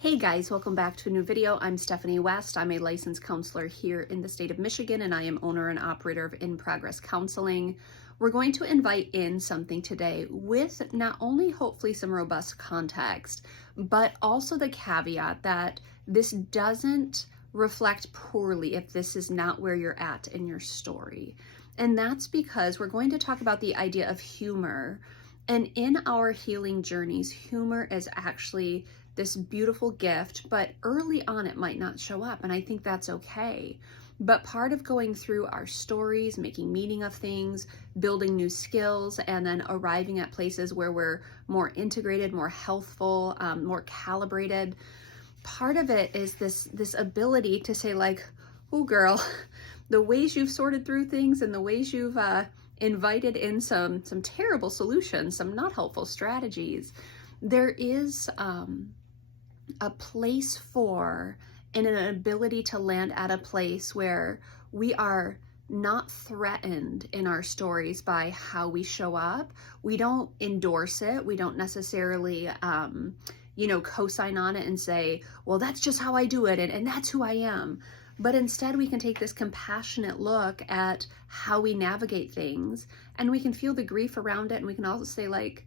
Hey guys, welcome back to a new video. I'm Stephanie West. I'm a licensed counselor here in the state of Michigan, and I am owner and operator of In Progress Counseling. We're going to invite in something today with not only hopefully some robust context, but also the caveat that this doesn't reflect poorly if this is not where you're at in your story. And that's because we're going to talk about the idea of humor. And in our healing journeys, humor is actually this beautiful gift, but early on it might not show up, and I think that's okay. But part of going through our stories, making meaning of things, building new skills, and then arriving at places where we're more integrated, more healthful, more calibrated, part of it is this ability to say like, oh girl, the ways you've sorted through things and the ways you've invited in some terrible solutions, some not helpful strategies, there is a place for and an ability to land at a place where we are not threatened in our stories by how we show up. We don't endorse it. We don't necessarily, co-sign on it and say, well, that's just how I do it and that's who I am. But instead we can take this compassionate look at how we navigate things, and we can feel the grief around it, and we can also say like,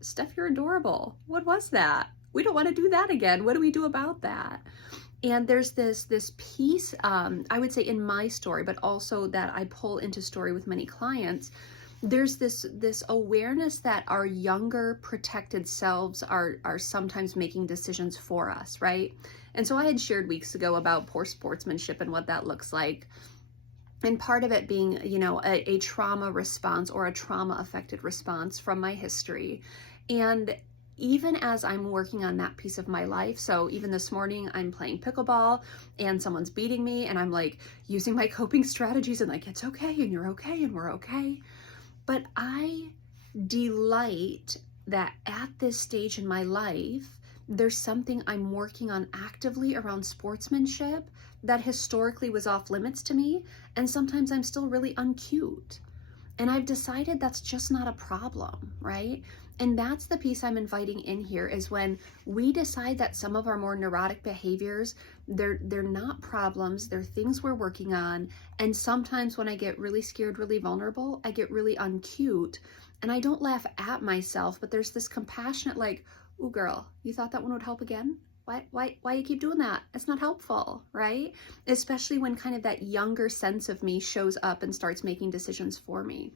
Steph, you're adorable. What was that? We don't want to do that again. What do we do about that? And there's this piece, I would say in my story, but also that I pull into story with many clients. There's this awareness that our younger protected selves are sometimes making decisions for us, right? And so I had shared weeks ago about poor sportsmanship and what that looks like. And part of it being, a trauma response or a trauma affected response from my history. And even as I'm working on that piece of my life, so even this morning I'm playing pickleball and someone's beating me and I'm like using my coping strategies and like, it's okay and you're okay and we're okay. But I delight that at this stage in my life, there's something I'm working on actively around sportsmanship that historically was off limits to me, and sometimes I'm still really uncute. And I've decided that's just not a problem, right? And that's the piece I'm inviting in here, is when we decide that some of our more neurotic behaviors, they're not problems, they're things we're working on. And sometimes when I get really scared, really vulnerable, I get really uncute. And I don't laugh at myself, but there's this compassionate like, ooh girl, you thought that one would help again? Why you keep doing that? It's not helpful, right? Especially when kind of that younger sense of me shows up and starts making decisions for me.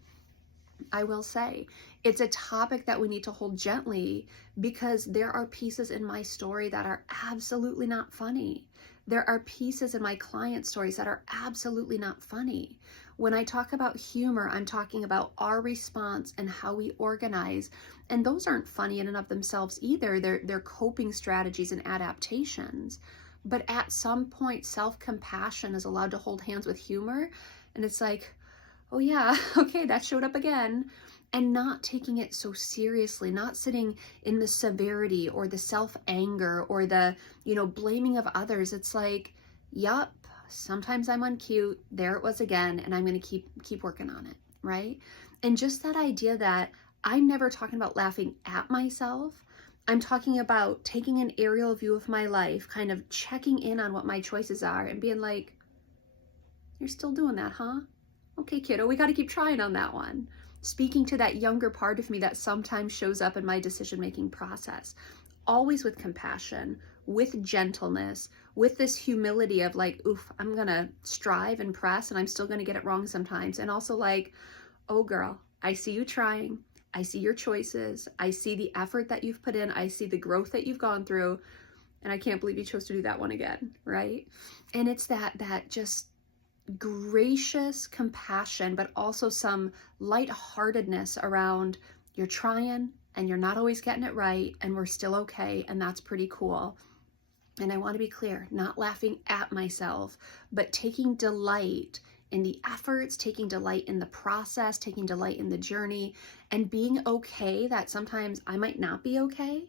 I will say it's a topic that we need to hold gently, because there are pieces in my story that are absolutely not funny. There are pieces in my client stories that are absolutely not funny. When I talk about humor, I'm talking about our response and how we organize. And those aren't funny in and of themselves either. They're coping strategies and adaptations. But at some point, self-compassion is allowed to hold hands with humor. And it's like, oh yeah, okay, that showed up again. And not taking it so seriously, not sitting in the severity or the self-anger or the, blaming of others. It's like, yup, sometimes I'm uncute, there it was again, and I'm gonna keep working on it, right? And just that idea that I'm never talking about laughing at myself. I'm talking about taking an aerial view of my life, kind of checking in on what my choices are and being like, you're still doing that, huh? Okay, kiddo, we got to keep trying on that one. Speaking to that younger part of me that sometimes shows up in my decision-making process, always with compassion, with gentleness, with this humility of like, oof, I'm going to strive and press and I'm still going to get it wrong sometimes. And also like, oh girl, I see you trying. I see your choices. I see the effort that you've put in. I see the growth that you've gone through. And I can't believe you chose to do that one again, right? And it's that just gracious compassion, but also some lightheartedness around, you're trying and you're not always getting it right, and we're still okay, and that's pretty cool. And I want to be clear, not laughing at myself, but taking delight in the efforts, taking delight in the process, taking delight in the journey, and being okay that sometimes I might not be okay,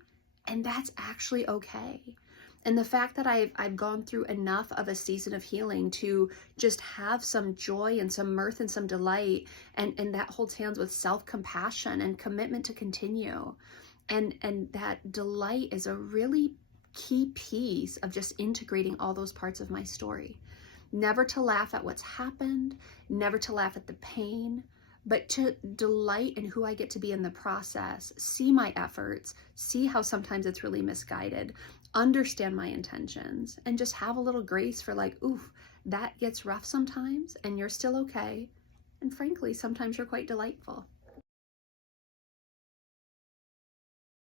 and that's actually okay. And the fact that I've gone through enough of a season of healing to just have some joy and some mirth and some delight, and that holds hands with self-compassion and commitment to continue. And that delight is a really key piece of just integrating all those parts of my story. Never to laugh at what's happened, never to laugh at the pain, but to delight in who I get to be in the process, see my efforts, see how sometimes it's really misguided, understand my intentions, and just have a little grace for like, oof, that gets rough sometimes and you're still okay. And frankly, sometimes you're quite delightful.